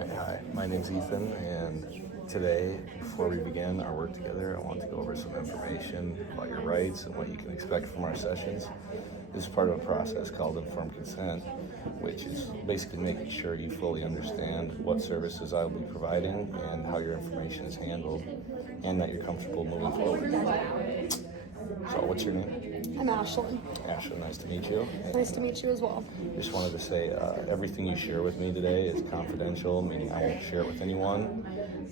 Okay, hi. My name's Ethan, and today, before we begin our work together, I want to go over some information about your rights and what you can expect from our sessions. This is part of a process called informed consent, which is basically making sure you fully understand what services I'll be providing and how your information is handled, and that you're comfortable moving forward. So, what's your name? I'm Ashlyn. Ashlyn, nice to meet you. Nice to meet you as well. Just wanted to say everything you share with me today is confidential, meaning I won't share it with anyone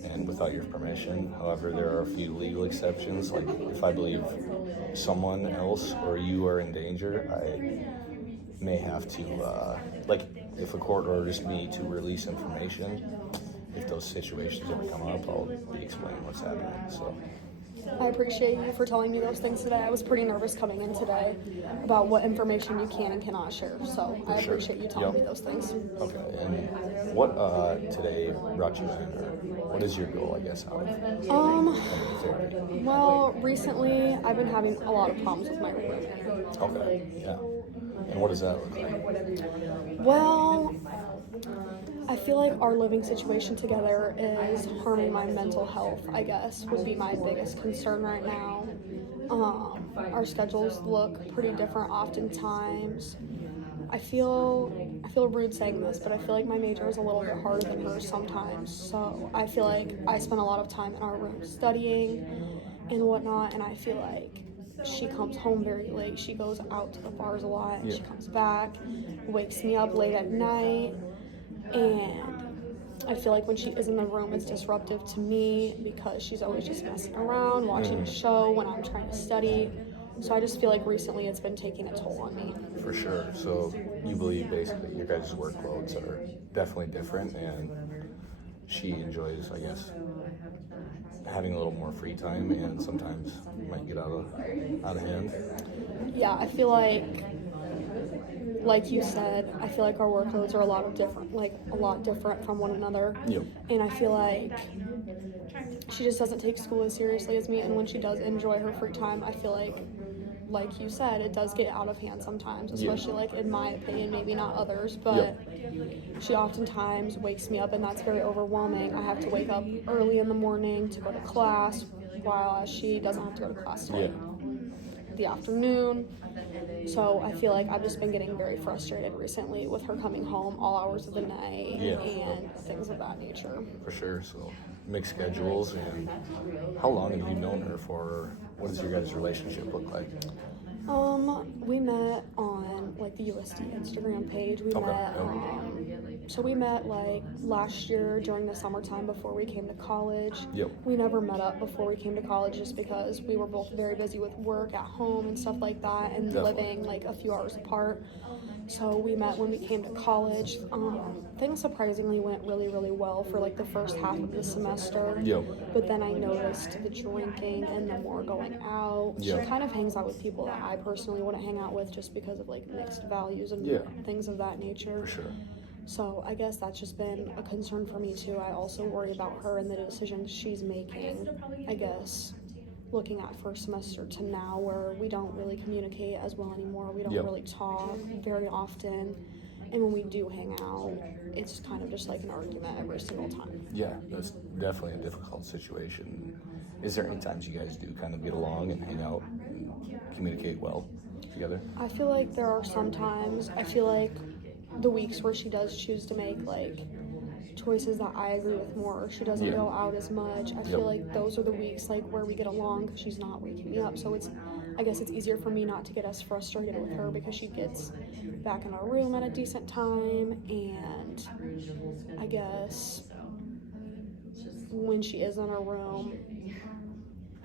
and without your permission. However, there are a few legal exceptions, like if I believe someone else or you are in danger, I may have to, like if a court orders me to release information, if those situations ever come up, I'll be explaining what's happening. So. I appreciate you for telling me those things today. I was pretty nervous coming in today about what information you can and cannot share. So I appreciate you telling me those things. Okay, and what today brought you in, or what is your goal, I guess, out of therapy? Well, recently I've been having a lot of problems with my roommate. Okay, yeah. And what does that look like? Well, I feel like our living situation together is harming my mental health, I guess, would be my biggest concern right now. Our schedules look pretty different oftentimes. I feel rude saying this, but I feel like my major is a little bit harder than hers sometimes. So I feel like I spend a lot of time in our room studying and whatnot, and I feel like she comes home very late. She goes out to the bars a lot, and she comes back, wakes me up late at night. And I feel like when she is in the room, it's disruptive to me because she's always just messing around, watching a show when I'm trying to study. So I just feel like recently it's been taking a toll on me. For sure. So you believe basically your guys' workloads are definitely different, and she enjoys, I guess, having a little more free time, and sometimes might get out of hand. Yeah, I feel like you said, I feel like our workloads are a lot different from one another. Yep. And I feel like she just doesn't take school as seriously as me, and when she does enjoy her free time, I feel like you said, it does get out of hand sometimes, especially like in my opinion, maybe not others, but she oftentimes wakes me up, and that's very overwhelming. I have to wake up early in the morning to go to class, while she doesn't have to go to class till the afternoon. So I feel like I've just been getting very frustrated recently with her coming home all hours of the night and things of that nature. For sure. So mixed schedules. And how long have you known her for? What does your guys' relationship look like? We met on like the USD Instagram page. We met like last year during the summertime before we came to college. We never met up before we came to college just because we were both very busy with work at home and stuff like that, and living like a few hours apart. So we met when we came to college. Things surprisingly went really, really well for like the first half of the semester. But then I noticed the drinking and the more going out. She kind of hangs out with people that I personally wouldn't hang out with just because of like mixed values and things of that nature. For sure. So I guess that's just been a concern for me too. I also worry about her and the decisions she's making, I guess, looking at first semester to now, where we don't really communicate as well anymore. We don't really talk very often. And when we do hang out, it's kind of just like an argument every single time. Yeah, that's definitely a difficult situation. Is there any times you guys do kind of get along and hang out and communicate well together? I feel like there are some times. I feel like the weeks where she does choose to make like choices that I agree with more, or she doesn't go out as much, I feel like those are the weeks like where we get along because she's not waking me up. So I guess it's easier for me not to get as frustrated with her because she gets back in our room at a decent time, and I guess when she is in her room,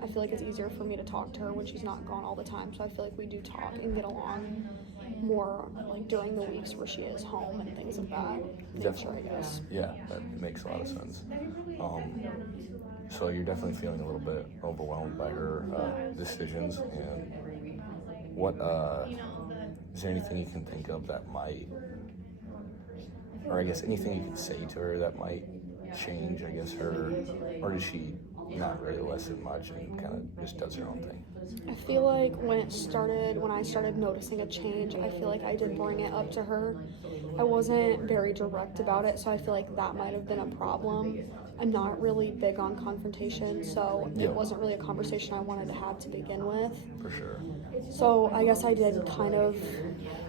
I feel like it's easier for me to talk to her when she's not gone all the time. So I feel like we do talk and get along more like during the weeks where she is home and things of that nature, I guess. Yeah, that makes a lot of sense. So you're definitely feeling a little bit overwhelmed by her decisions, and what is there anything you can think of that might, or I guess anything you can say to her that might change, I guess, her, or does she not really listen much and kind of just does her own thing? I feel like when I started noticing a change, I feel like I did bring it up to her, I wasn't very direct about it, so I feel like that might have been a problem. I'm not really big on confrontation, so Yeah. it wasn't really a conversation I wanted to have to begin with. For sure. So I guess I did kind of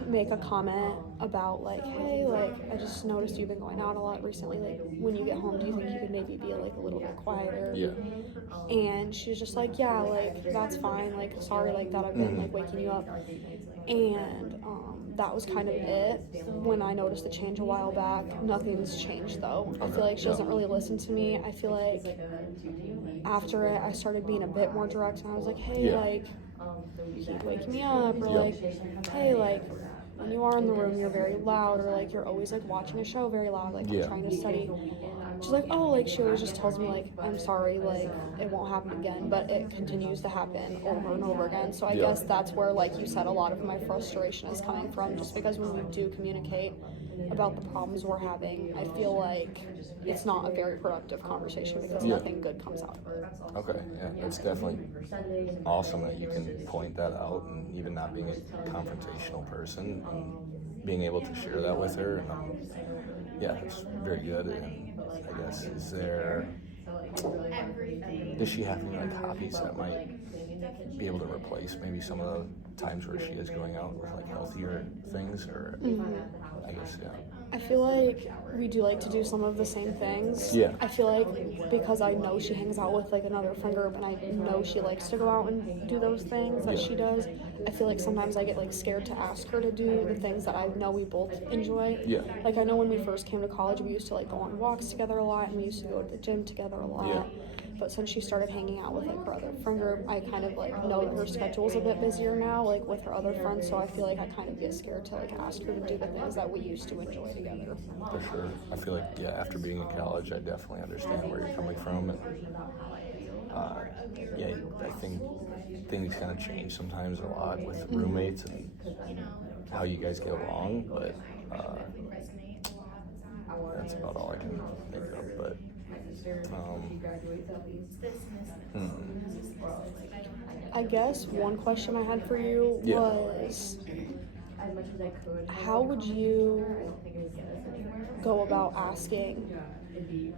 make a comment about like, hey, like I just noticed you've been going out a lot recently. Like when you get home, do you think you could maybe be like a little bit quieter? Yeah. And she was just like, yeah, like that's fine. Like sorry, like that I've been like waking you up. And that was kind of it. When I noticed the change a while back, nothing's changed though. I feel like she doesn't really listen to me. I feel like after it, I started being a bit more direct, and I was like, hey, like you keep waking me up, or like, hey, like when you are in the room, you're very loud, or like you're always like watching a show very loud, like I'm trying to study. She's like, oh, like she always just tells me like, I'm sorry, like it won't happen again, but it continues to happen over and over again. So I guess that's where, like you said, a lot of my frustration is coming from, just because when we do communicate about the problems we're having, I feel like it's not a very productive conversation because nothing good comes out of it. Okay, yeah, that's definitely awesome that you can point that out, and even not being a confrontational person and being able to share that with her. And yeah, it's very good. And I guess, does she have any like hobbies that might be able to replace maybe some of the times where she is going out with like healthier things, or I guess, I feel like we do like to do some of the same things. Yeah. I feel like because I know she hangs out with like another friend group, and I know she likes to go out and do those things that she does, I feel like sometimes I get like scared to ask her to do the things that I know we both enjoy. Yeah. Like I know when we first came to college, we used to like go on walks together a lot, and we used to go to the gym together a lot. Yeah. But since she started hanging out with like her other friend group, I kind of like know that her schedule's a bit busier now, like with her other friends. So I feel like I kind of get scared to like ask her to do the things that we used to enjoy together. For sure. I feel like, after being in college, I definitely understand where you're coming from. And I think things kind of change sometimes a lot with roommates and how you guys get along. But that's about all I can think of. But I guess one question I had for you was, how would you go about asking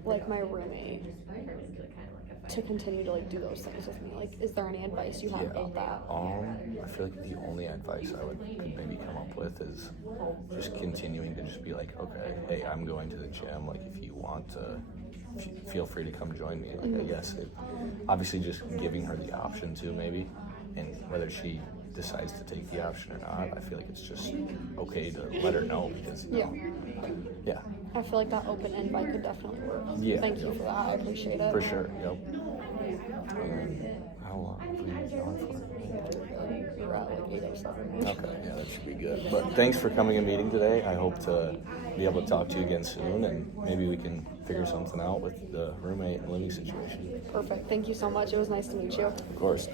like my roommate to continue to like do those things with me? Like, is there any advice you have about that? I feel like the only advice I could maybe come up with is just continuing to just be like, okay, hey, I'm going to the gym. Like, if you want to, feel free to come join me. Like, I guess obviously just giving her the option to maybe, and whether she decides to take the option or not, I feel like it's just okay to let her know, because yeah. I feel like that open invite could definitely work. Yeah. Thank you for that. I appreciate it. For sure. Yep. How long have we been going for? We're at like 8:07. Okay, yeah, that should be good. But thanks for coming and meeting today. I hope to be able to talk to you again soon, and maybe we can figure something out with the roommate and living situation. Perfect. Thank you so much. It was nice to meet you. Of course.